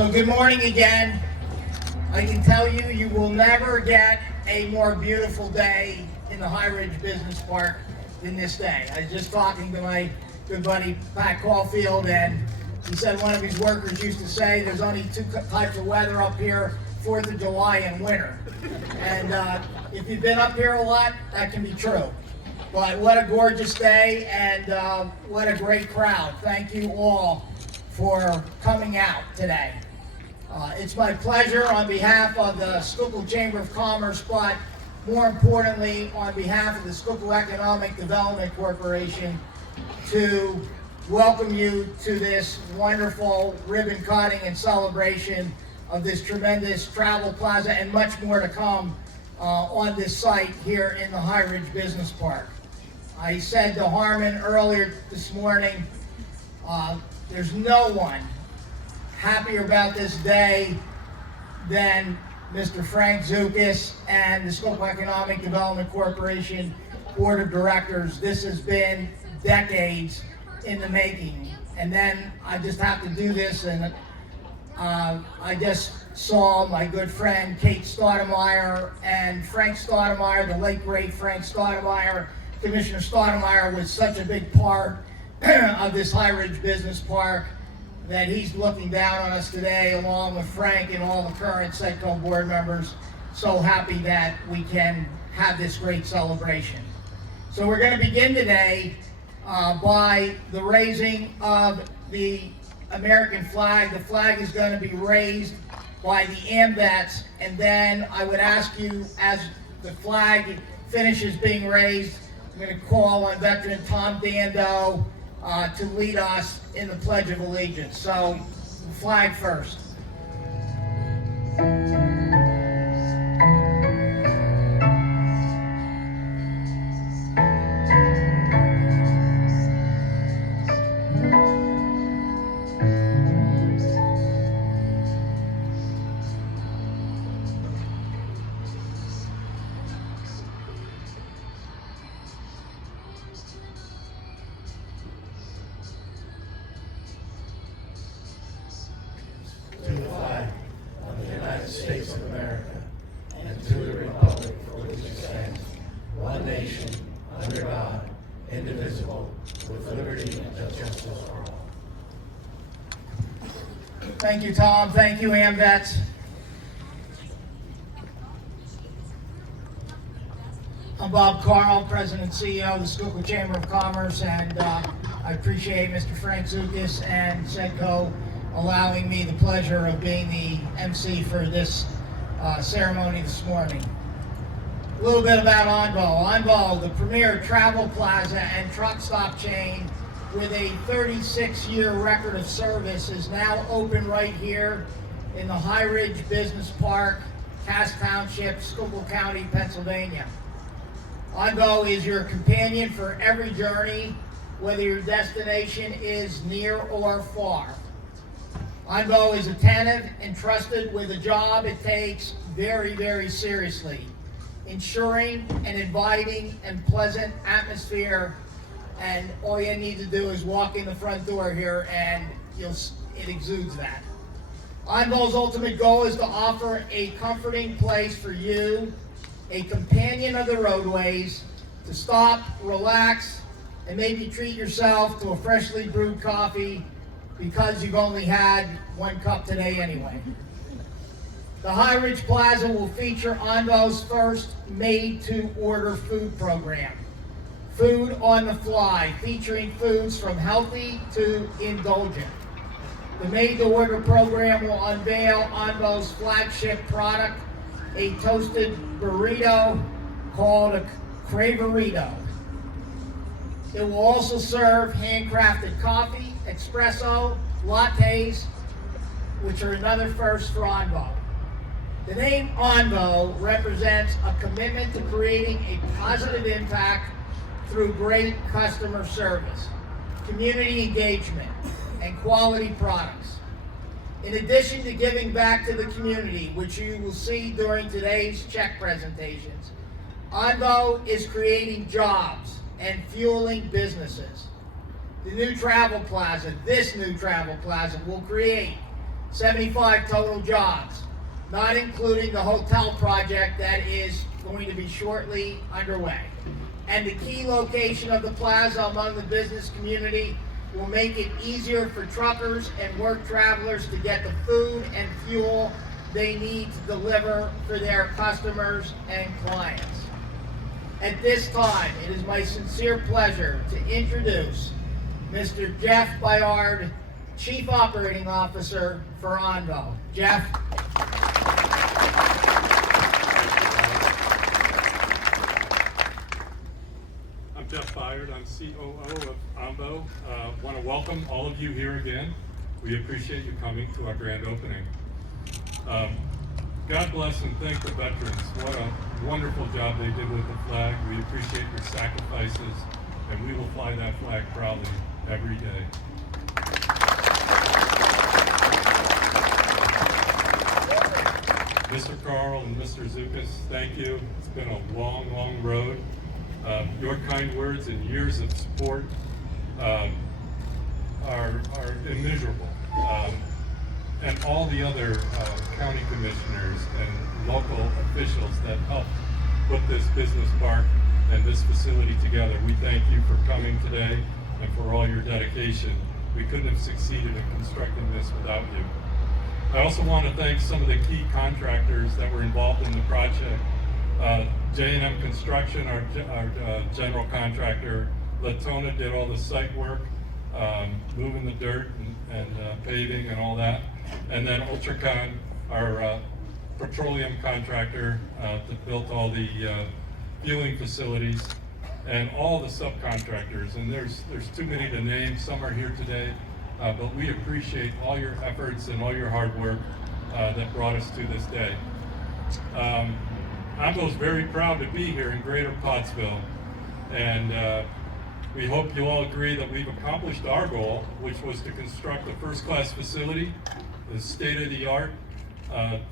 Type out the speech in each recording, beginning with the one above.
So good morning again. I can tell you, you will never get a more beautiful day in the Highridge Business Park than this day. I was just talking to my good buddy Pat Caulfield, and he said one of his workers used to say there's only two types of weather up here, 4th of July and winter. And if you've been up here a lot, that can be true. But what a gorgeous day, and what a great crowd. Thank you all for coming out today. It's my pleasure on behalf of the Schuylkill Chamber of Commerce, but more importantly on behalf of the Schuylkill Economic Development Corporation, to welcome you to this wonderful ribbon cutting and celebration of this tremendous travel plaza, and much more to come on this site here in the Highridge Business Park. I said to Harmon earlier this morning, there's no one happier about this day than Mr. Frank Zukas and the Schuylkill Economic Development Corporation Board of Directors. This has been decades in the making. And then I just have to do this, and I just saw my good friend Kate Stoudemire and Frank Stoudemire, the late great Frank Stoudemire. Commissioner Stoudemire was such a big part of this Highridge Business Park that he's looking down on us today, along with Frank and all the current SEDCO board members. So happy that we can have this great celebration. So we're going to begin today by the raising of the American flag. The flag is going to be raised by the AMVETs, and then I would ask you, as the flag finishes being raised, I'm going to call on veteran Tom Dando to lead us in the Pledge of Allegiance. So, the flag first. To the flag of the United States of America, and to the republic for which it stands, one nation, under God, indivisible, with liberty and justice for all. Thank you, Tom. Thank you, AMVETs. I'm Bob Carl, President and CEO of the Schuylkill Chamber of Commerce, and I appreciate Mr. Frank Zukas and SEDCO allowing me the pleasure of being the MC for this ceremony this morning. A little bit about Onvo. Onvo, the premier travel plaza and truck stop chain with a 36-year record of service, is now open right here in the Highridge Business Park, Cass Township, Schuylkill County, Pennsylvania. Onvo is your companion for every journey, whether your destination is near or far. Onvo is attentive and trusted with a job it takes very, very seriously, ensuring an inviting and pleasant atmosphere, and all you need to do is walk in the front door here and it exudes that. Onvo's ultimate goal is to offer a comforting place for you, a companion of the roadways, to stop, relax, and maybe treat yourself to a freshly brewed coffee, because you've only had one cup today anyway. The Highridge Plaza will feature Onvo's first made-to-order food program. Food on the fly, featuring foods from healthy to indulgent. The made-to-order program will unveil Onvo's flagship product, a toasted burrito called a Craverito. It will also serve handcrafted coffee, espresso, lattes, which are another first for Onvo. The name Onvo represents a commitment to creating a positive impact through great customer service, community engagement, and quality products. In addition to giving back to the community, which you will see during today's check presentations, Onvo is creating jobs and fueling businesses. This new travel plaza will create 75 total jobs, not including the hotel project that is going to be shortly underway. And the key location of the plaza among the business community will make it easier for truckers and work travelers to get the food and fuel they need to deliver for their customers and clients. At this time, it is my sincere pleasure to introduce Mr. Jeff Byard, Chief Operating Officer for Onvo. Jeff? I'm Jeff Byard. I'm COO of Onvo. Want to welcome all of you here again. We appreciate you coming to our grand opening. God bless and thank the veterans. What a wonderful job they did with the flag. We appreciate your sacrifices, and we will fly that flag proudly every day. Mr. Carl and Mr. Zukas, thank you. It's been a long, long road. Your kind words and years of support are immeasurable. And all the other county commissioners and local officials that helped put this business park and this facility together. We thank you for coming today and for all your dedication. We couldn't have succeeded in constructing this without you. I also want to thank some of the key contractors that were involved in the project. J&M Construction, our general contractor. Latona did all the site work, moving the dirt and paving and all that. And then Ultracon, our petroleum contractor, that built all the fueling facilities, and all the subcontractors. And there's too many to name. Some are here today, but we appreciate all your efforts and all your hard work that brought us to this day. Onvo's very proud to be here in Greater Pottsville, and we hope you all agree that we've accomplished our goal, which was to construct a first-class facility, the state-of-the-art,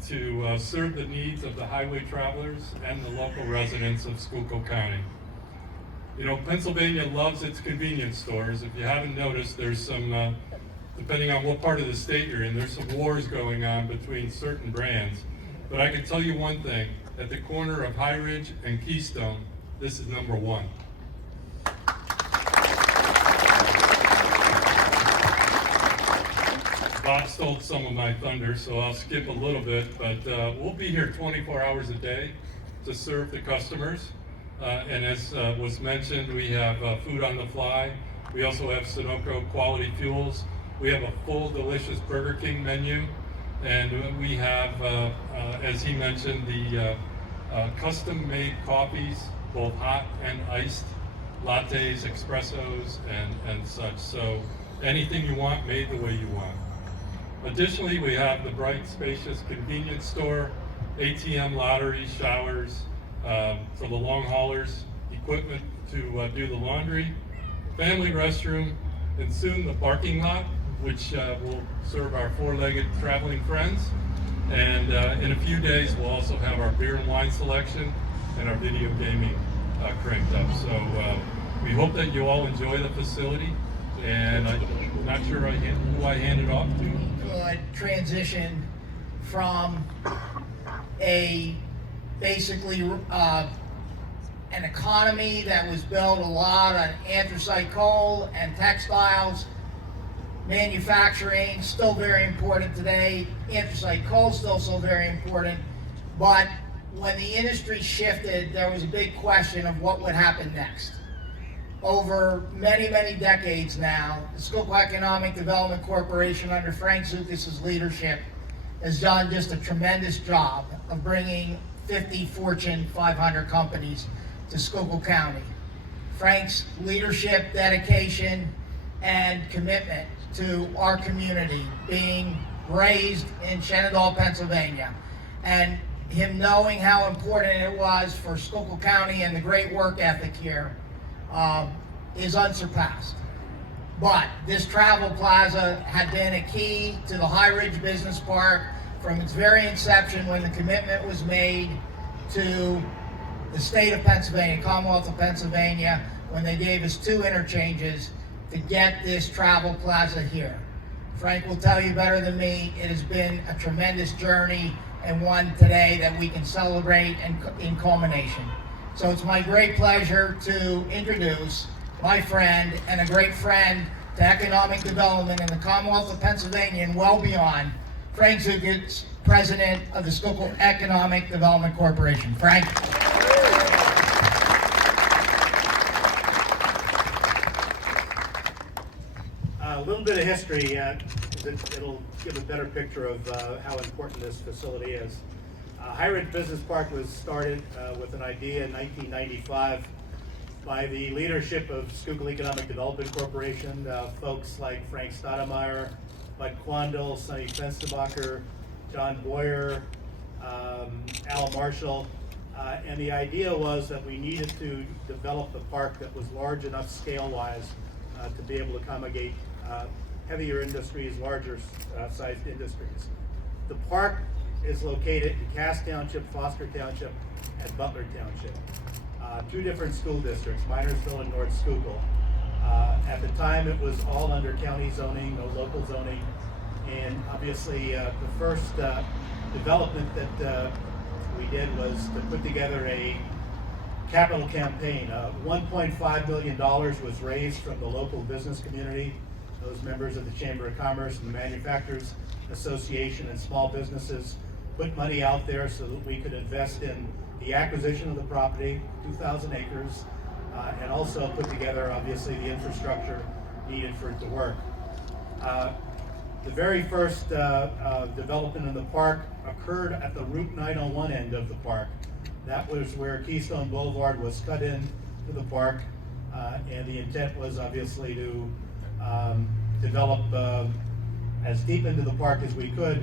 to serve the needs of the highway travelers and the local residents of Schuylkill County. You know, Pennsylvania loves its convenience stores. If you haven't noticed, there's some, depending on what part of the state you're in, there's some wars going on between certain brands. But I can tell you one thing, at the corner of Highridge and Keystone, this is number one. Bob stole some of my thunder, so I'll skip a little bit, but we'll be here 24 hours a day to serve the customers. And as was mentioned, we have food on the fly. We also have SEDCO quality fuels. We have a full, delicious Burger King menu. And we have, as he mentioned, the custom-made coffees, both hot and iced, lattes, espressos, and such. So anything you want, made the way you want. Additionally, we have the bright, spacious convenience store, ATM lotteries, showers, for the long haulers, equipment to do the laundry, family restroom, and soon the parking lot, which will serve our four-legged traveling friends. And in a few days, we'll also have our beer and wine selection and our video gaming cranked up. So we hope that you all enjoy the facility. And I'm not sure who I hand it off to. Good transition from a basically an economy that was built a lot on anthracite coal and textiles. Manufacturing, still very important today. Anthracite coal, still so very important. But when the industry shifted, there was a big question of what would happen next. Over many, many decades now, the Schuylkill Economic Development Corporation under Frank Zukas' leadership has done just a tremendous job of bringing 50 Fortune 500 companies to Schuylkill County. Frank's leadership, dedication, and commitment to our community, being raised in Shenandoah, Pennsylvania, and him knowing how important it was for Schuylkill County and the great work ethic here, is unsurpassed. But this travel plaza had been a key to the Highridge Business Park from its very inception, when the commitment was made to the state of Pennsylvania, Commonwealth of Pennsylvania, when they gave us 2 interchanges to get this travel plaza here. Frank will tell you better than me, it has been a tremendous journey and one today that we can celebrate and in culmination. So it's my great pleasure to introduce my friend and a great friend to economic development in the Commonwealth of Pennsylvania and well beyond, Frank Zukas, President of the Schuylkill Economic Development Corporation. Frank. A little bit of history, it'll give a better picture of how important this facility is. Highridge Business Park was started with an idea in 1995 by the leadership of Schuylkill Economic Development Corporation, folks like Frank Stoudemire, Bud Quandl, Sonny Fensterbacher, John Boyer, Al Marshall, and the idea was that we needed to develop a park that was large enough scale-wise to be able to accommodate heavier industries, larger sized industries. The park is located in Cass Township, Foster Township, and Butler Township. Two different school districts, Minersville and North Schuylkill. At the time, it was all under county zoning, no local zoning, and obviously the first development that we did was to put together a capital campaign. $1.5 million was raised from the local business community, those members of the Chamber of Commerce and the Manufacturers Association and small businesses put money out there so that we could invest in the acquisition of the property, 2,000 acres, and also put together, obviously, the infrastructure needed for it to work. The very first development in the park occurred at the Route 901 end of the park. That was where Keystone Boulevard was cut in to the park, and the intent was obviously to develop as deep into the park as we could,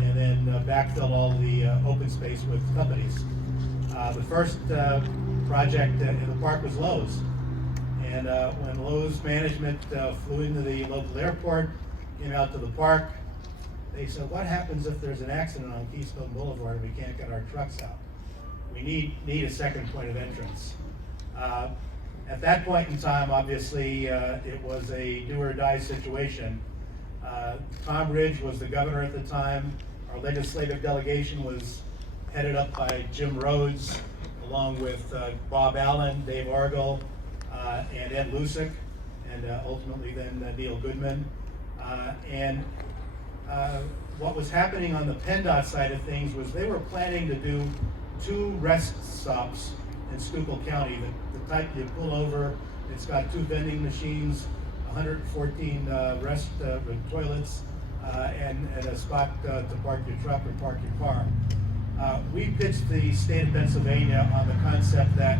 and then backfill all the open space with companies. The first project in the park was Lowe's, and when Lowe's management flew into the local airport, came out to the park, they said, what happens if there's an accident on Keystone Boulevard and we can't get our trucks out? We need a second point of entrance. At that point in time, obviously, it was a do or die situation. Tom Ridge was the governor at the time. Our legislative delegation was headed up by Jim Rhodes, along with Bob Allen, Dave Argel, and Ed Lusick, and ultimately then Neil Goodman. What was happening on the PennDOT side of things was they were planning to do 2 rest stops in Schuylkill County. The type you pull over, it's got 2 vending machines, 114 rest toilets, and a spot to park your truck or park your car. We pitched the state of Pennsylvania on the concept that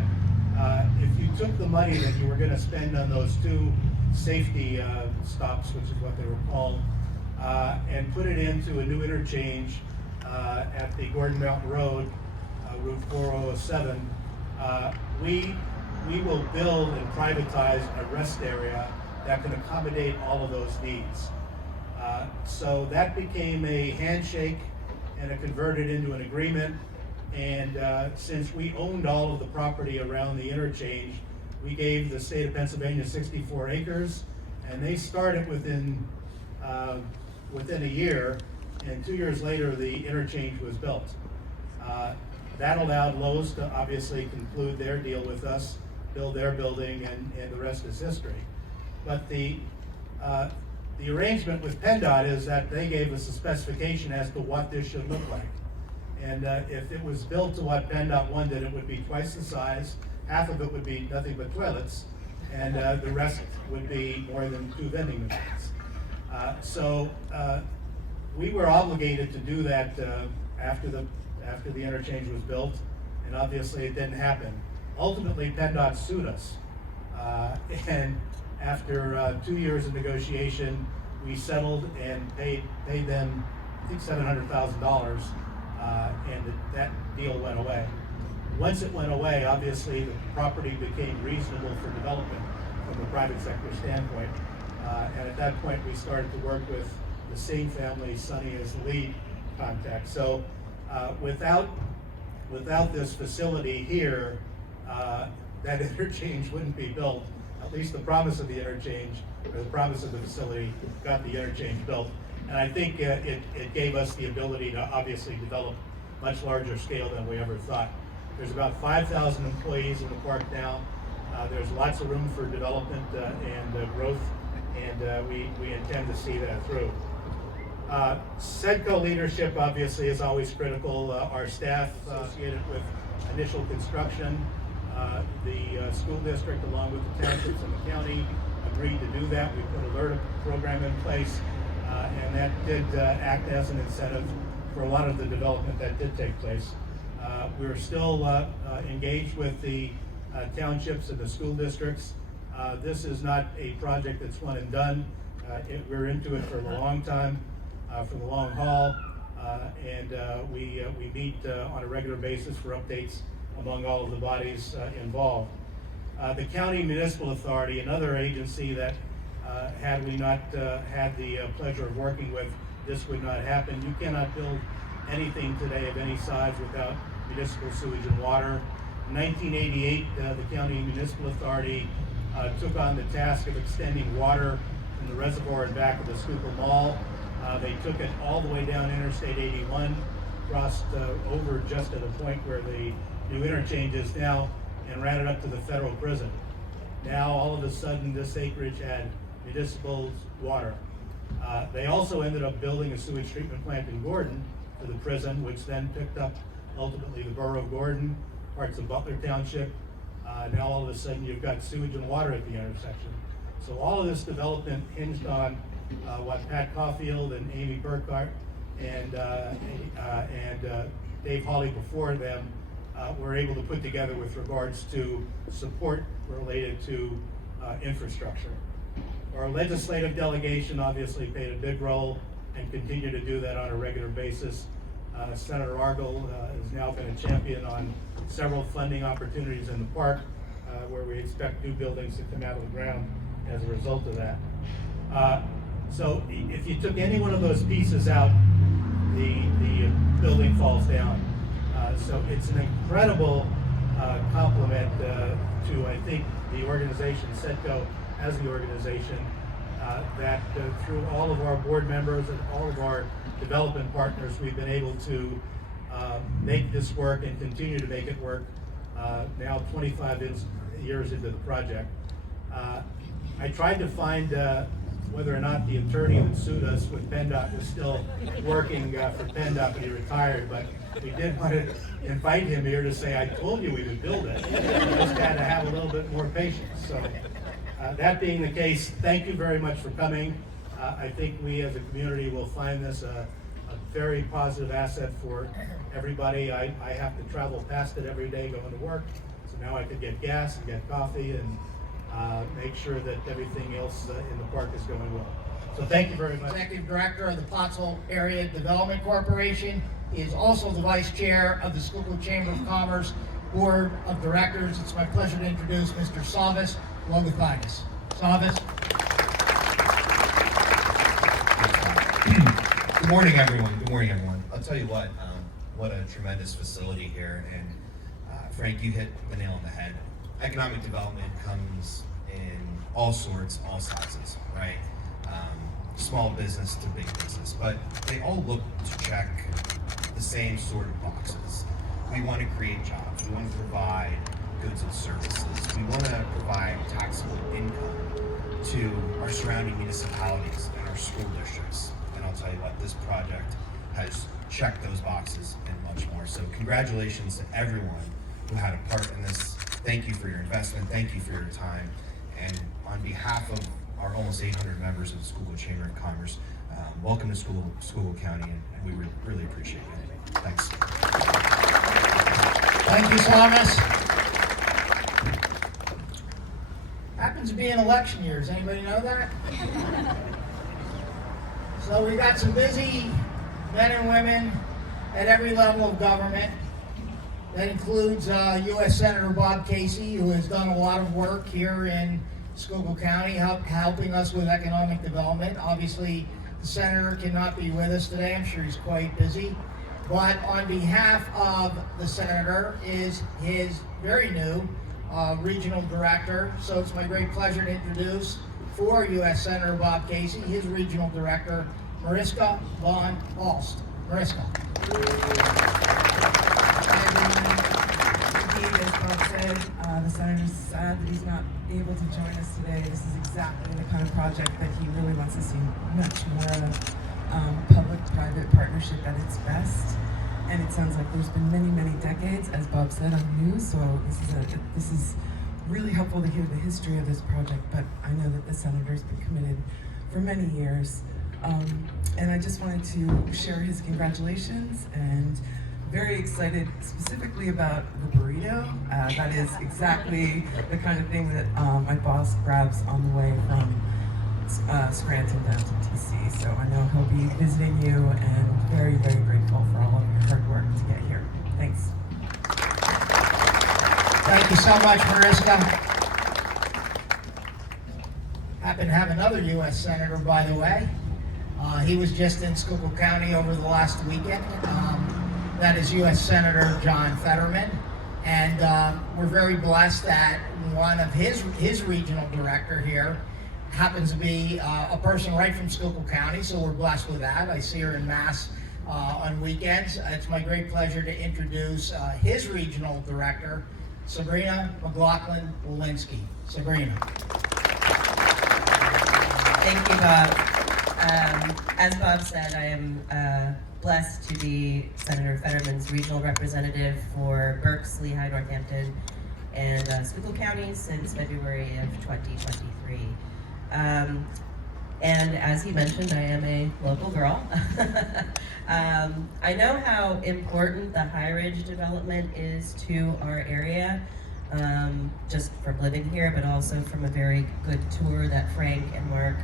if you took the money that you were going to spend on those 2 safety stops, which is what they were called, and put it into a new interchange at the Gordon Mountain Road, Route 407, we will build and privatize a rest area that can accommodate all of those needs. So that became a handshake, and it converted into an agreement. And since we owned all of the property around the interchange, we gave the state of Pennsylvania 64 acres, and they started within a year, and 2 years later the interchange was built. That allowed Lowe's to obviously conclude their deal with us, build their building, and the rest is history. But the arrangement with PennDOT is that they gave us a specification as to what this should look like. And if it was built to what PennDOT wanted, it would be twice the size, half of it would be nothing but toilets, and the rest would be more than 2 vending machines. So we were obligated to do that after the interchange was built, and obviously it didn't happen. Ultimately, PennDOT sued us, and after 2 years of negotiation, we settled and paid them, I think, $700,000, and that deal went away. Once it went away, obviously the property became reasonable for development from a private sector standpoint, and at that point we started to work with the Singh family, Sonny as the lead contact. So without this facility here, that interchange wouldn't be built. at least the promise of the interchange, or the promise of the facility, got the interchange built. And I think it gave us the ability to obviously develop much larger scale than we ever thought. There's about 5,000 employees in the park now. There's lots of room for development and growth, and we intend to see that through. SEDCO leadership obviously is always critical. Our staff associated with initial construction, the school district along with the townships and the county agreed to do that. We put a LERTA program in place, and that did act as an incentive for a lot of the development that did take place. We're still engaged with the townships and the school districts. This is not a project that's one and done. We're into it for the long time, for the long haul, and we meet on a regular basis for updates among all of the bodies involved. The County Municipal Authority, another agency that had we not had the pleasure of working with, this would not happen. You cannot build anything today of any size without municipal sewage and water. In 1988, the County Municipal Authority took on the task of extending water from the reservoir and back of the Schuylkill Mall. They took it all the way down Interstate 81, crossed over just at a point where the new interchange is now, and ran it up to the federal prison. Now, all of a sudden, this acreage had municipal water. They also ended up building a sewage treatment plant in Gordon for the prison, which then picked up ultimately the borough of Gordon, parts of Butler Township. Now all of a sudden you've got sewage and water at the intersection. So all of this development hinged on what Pat Caulfield and Amy Burkhart and Dave Hawley before them were able to put together with regards to support related to infrastructure. Our legislative delegation obviously played a big role and continue to do that on a regular basis. Senator Argyle has now been a champion on several funding opportunities in the park where we expect new buildings to come out of the ground as a result of that. So if you took any one of those pieces out, the building falls down. So it's an incredible compliment to, I think, the organization, SEDCO, as the organization, that through all of our board members and all of our development partners, we've been able to make this work and continue to make it work now 25 years into the project. I tried to find whether or not the attorney that sued us with PennDOT was still working for PennDOT when he retired, but we did want to invite him here to say, I told you we would build it. We just had to have a little bit more patience. So that being the case, thank you very much for coming. I think we as a community will find this a very positive asset for everybody. I have to travel past it every day going to work, so now I could get gas and get coffee and make sure that everything else in the park is going well. So thank you very much. Executive Director of the Pottsville Area Development Corporation. He is also the Vice Chair of the Schuylkill Chamber of Commerce Board of Directors. It's my pleasure to introduce Mr. Savas Logothetides. Savas. Good morning, everyone. Good morning, everyone. I'll tell you what a tremendous facility here. And Frank, you hit the nail on the head. Economic development comes in all sorts, all sizes, right? Small business to big business, but they all look to check the same sort of boxes. We want to create jobs. We want to provide goods and services. We want to provide taxable income to our surrounding municipalities and our school districts. And I'll tell you what, this project has checked those boxes and much more. So congratulations to everyone who had a part in this. Thank you for your investment. Thank you for your time. And on behalf of our almost 800 members of the Schuylkill Chamber of Commerce, welcome to Schuylkill County, and we really appreciate it. Thanks. Thank you, Savas. Happens to be an election year. Does anybody know that? So we got some busy men and women at every level of government. That includes U.S. Senator Bob Casey, who has done a lot of work here in Schuylkill County, helping us with economic development. Obviously, the senator cannot be with us today. I'm sure he's quite busy. But on behalf of the senator is his very new Regional Director. So it's my great pleasure to introduce for U.S. Senator Bob Casey, his Regional Director, Mariska von Holst. Mariska. Indeed, as Bob said, the senator's sad that he's not able to join us today. This is exactly the kind of project that he really wants to see much more of, public-private partnership at its best. And it sounds like there's been many, many decades, as Bob said, on news. So this is really helpful to hear the history of this project. But I know that the senator's been committed for many years. And I just wanted to share his congratulations and very excited specifically about the burrito. That is exactly the kind of thing that my boss grabs on the way from Scranton down to DC. So I know he'll be visiting you and very, very grateful for all of your hard work to get here. Thanks. Thank you so much, Mariska. Happen to have another U.S. Senator, by the way. He was just in Schuylkill County over the last weekend. That is U.S. Senator John Fetterman. And we're very blessed that one of his regional director here happens to be a person right from Schuylkill County, so we're blessed with that. I see her in Mass on weekends. It's my great pleasure to introduce his regional director, Sabrina McLaughlin-Walensky. Sabrina. Thank you, Bob. As Bob said, I am blessed to be Senator Fetterman's regional representative for Berks, Lehigh, Northampton, and Schuylkill counties since February of 2023. And as he mentioned, I am a local girl. I know how important the Highridge development is to our area, just from living here, but also from a very good tour that Frank and Mark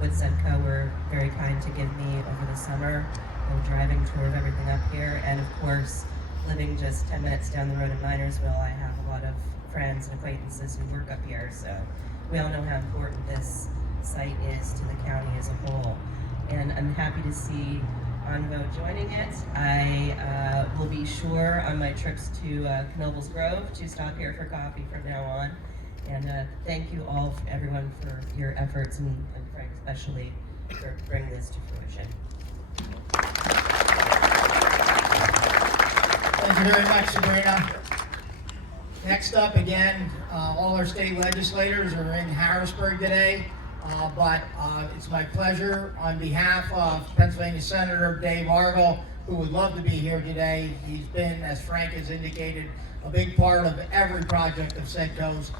with SEDCO were very kind to give me over the summer, a driving tour of everything up here. And of course, living just 10 minutes down the road in Minersville, I have a lot of friends and acquaintances who work up here, so we all know how important this site is to the county as a whole. And I'm happy to see Onvo joining it. I will be sure on my trips to Knoebels Grove to stop here for coffee from now on. And thank you all, everyone, for your efforts, and Frank especially, for bringing this to fruition. Thank you very much, Sabrina. Next up, again, all our state legislators are in Harrisburg today, but it's my pleasure on behalf of Pennsylvania Senator Dave Argall, who would love to be here today. He's been, as Frank has indicated, a big part of every project of SEDCO's,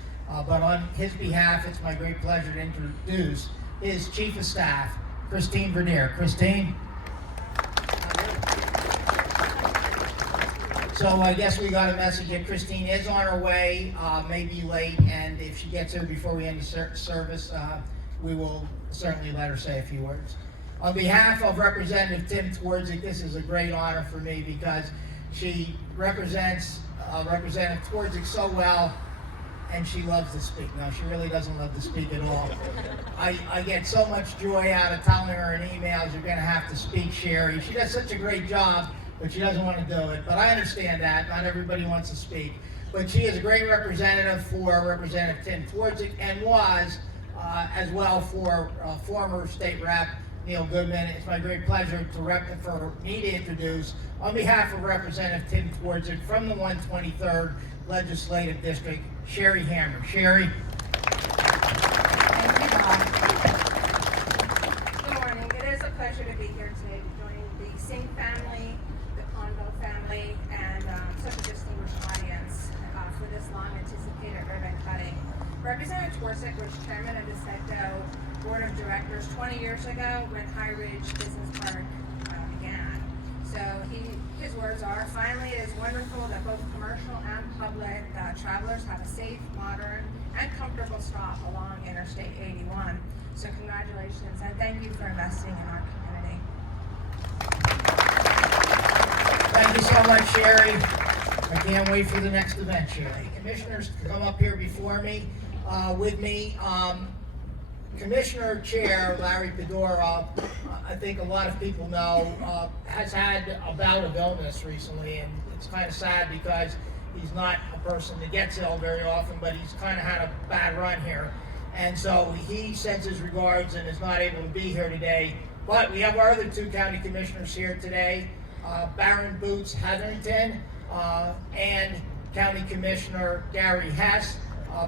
but on his behalf, it's my great pleasure to introduce his Chief of Staff, Christine Vernier. Christine? So I guess we got a message that Christine is on her way, may be late, and if she gets here before we end the service, we will certainly let her say a few words. On behalf of Representative Tim Twardzik, this is a great honor for me because she represents Representative Twardzik so well, and she loves to speak. No, she really doesn't love to speak at all. I get so much joy out of telling her in emails, you're going to have to speak, Sherry. She does such a great job, but she doesn't want to do it. But I understand that. Not everybody wants to speak. But she is a great representative for Representative Tim Twardzik, and was as well for former state rep Neil Goodman. It's my great pleasure for me to introduce, on behalf of Representative Tim Twardzik from the 123rd Legislative District, Sherry Hammer. Sherry. Thank you, Bob. Good morning. It is a pleasure to be here today to join the Singh family, the Onvo family, and such a distinguished audience for this long-anticipated ribbon cutting. Representative Twardzik was chairman of the SEDCO Board of Directors 20 years ago when Highridge Business Park began. So his words are, finally it is wonderful that both commercial and public travelers have a safe, modern, and comfortable stop along Interstate 81. So congratulations, and thank you for investing in our community. Thank you so much, Sherry. I can't wait for the next event, Sherry. Commissioners to come up here before me, with me. Commissioner Chair Larry Fedora, I think a lot of people know, has had a bout of illness recently, and it's kind of sad because he's not a person that gets ill very often, but he's kind of had a bad run here. And so he sends his regards and is not able to be here today. But we have our other two county commissioners here today, Barron Boots Hetherington and County Commissioner Gary Hess,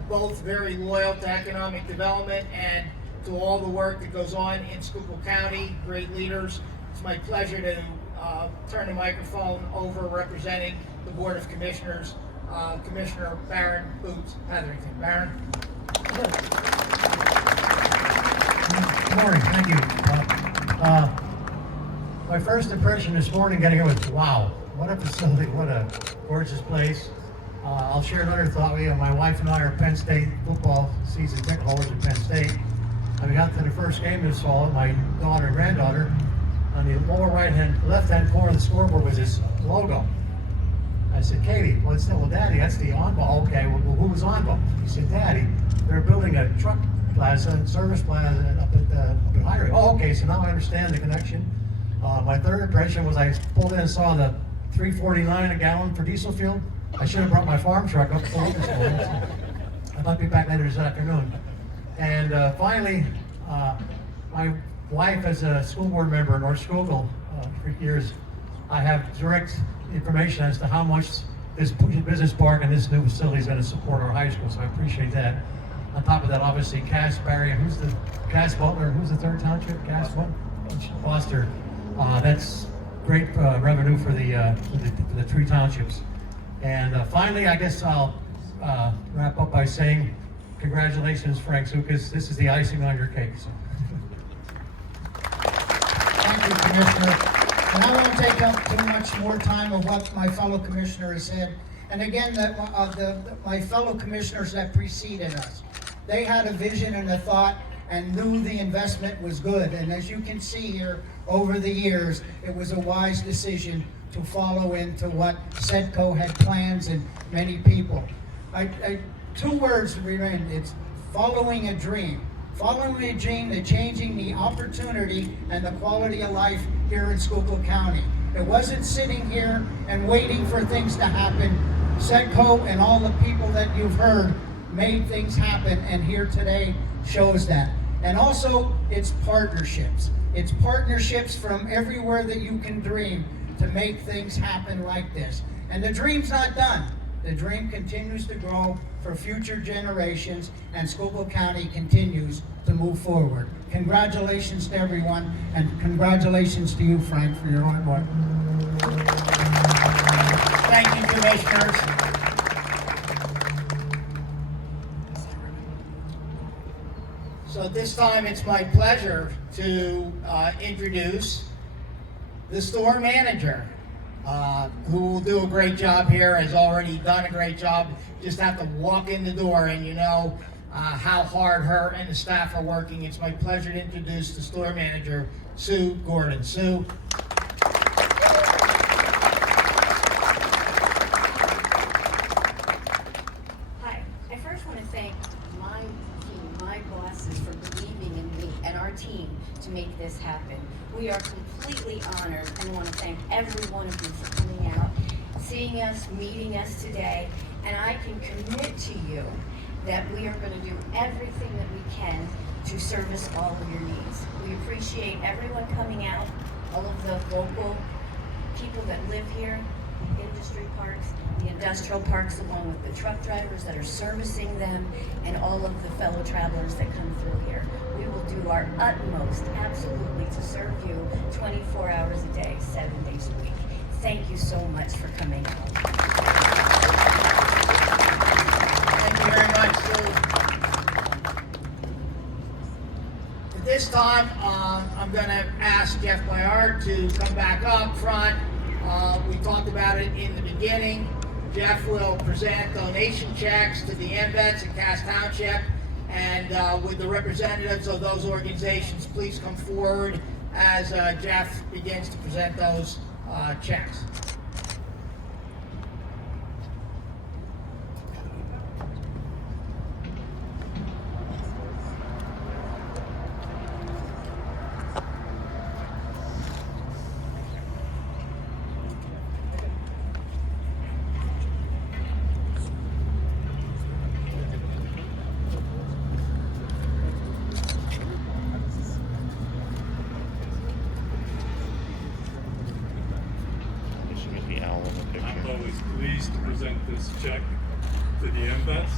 both very loyal to economic development and to all the work that goes on in Schuylkill County, great leaders. It's my pleasure to turn the microphone over representing the Board of Commissioners, Commissioner Barron Boots Hetherington. Barron. Good morning, thank you. My first impression this morning getting here was, wow, what a facility, what a gorgeous place. I'll share another thought with you. My wife and I are Penn State football season ticket holders at Penn State. And we got to the first game this fall, my daughter and granddaughter, on the lower left-hand corner of the scoreboard was this logo. I said, Katie, well, Daddy, that's the Onvo. Okay, well, who was Onvo? She said, Daddy, they're building a truck plaza, service plaza up at Highridge. Oh, okay, so now I understand the connection. My third impression was I pulled in and saw the $3.49 a gallon for diesel fuel. I should have brought my farm truck up to look this morning. I might be back later this afternoon. And finally, my wife, as a school board member in North Schuylkill for years, I have direct information as to how much this business park and this new facility is going to support our high school, so I appreciate that. On top of that, obviously, Cass, Barry, who's the Cass Butler, who's the third township? Cass what? Foster. That's great revenue for the three townships. And finally, I guess I'll wrap up by saying, congratulations, Frank Zukas. This is the icing on your cake. So. Thank you, Commissioner. And I won't take up too much more time of what my fellow commissioner has said. And again, my fellow commissioners that preceded us, they had a vision and a thought and knew the investment was good. And as you can see here, over the years, it was a wise decision to follow into what SEDCO had plans and many people. Two words remain, it's following a dream. Following a dream to changing the opportunity and the quality of life here in Schuylkill County. It wasn't sitting here and waiting for things to happen. SEDCO and all the people that you've heard made things happen, and here today shows that. And also, it's partnerships. It's partnerships from everywhere that you can dream to make things happen like this. And the dream's not done. The dream continues to grow for future generations, and Schuylkill County continues to move forward. Congratulations to everyone, and congratulations to you, Frank, for your hard work. Thank you, Commissioners. So at this time, it's my pleasure to introduce the store manager, who will do a great job here, has already done a great job. Just have to walk in the door and you know how hard her and the staff are working. It's my pleasure to introduce the store manager, Sue Gordon. Sue. Hi, I first want to thank my team, my bosses, for believing in me and our team to make this happen. We are completely honored and want to thank every one of you for coming out, seeing us, meeting us today, and I can commit to you that we are going to do everything that we can to service all of your needs. We appreciate everyone coming out, all of the local people that live here, industry parks, the industrial parks, along with the truck drivers that are servicing them, and all of the fellow travelers that come through here. We will do our utmost, absolutely, to serve you 24 hours a day, 7 days a week. Thank you so much for coming out. Thank you very much, Sue. At this time, I'm going to ask Jeff Byard to come back up front. We talked about it in the beginning. Jeff will present donation checks to the MVets in Cass Township, and with the representatives of those organizations, please come forward as Jeff begins to present those checks. to the MVets.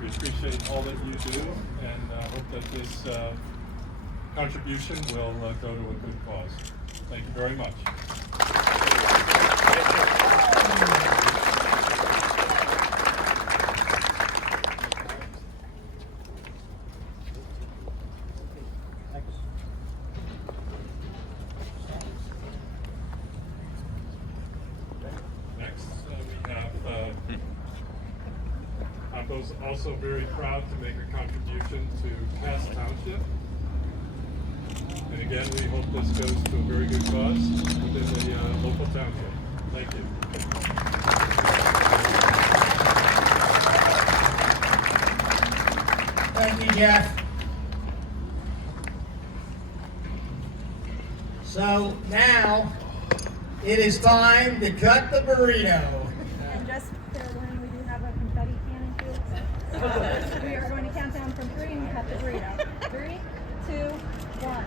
We appreciate all that you do, and hope that this contribution will go to a good cause. Thank you very much. Next, we have Onvo's also very proud to make a contribution to Hess Township. And again, we hope this goes to a very good cause within the local township. Thank you. Thank you, Jeff. So now it is time to cut the burrito. And just fair warning, we do have a confetti cannon too. We are going to count down from 3 and cut the burrito. 3, 2, 1.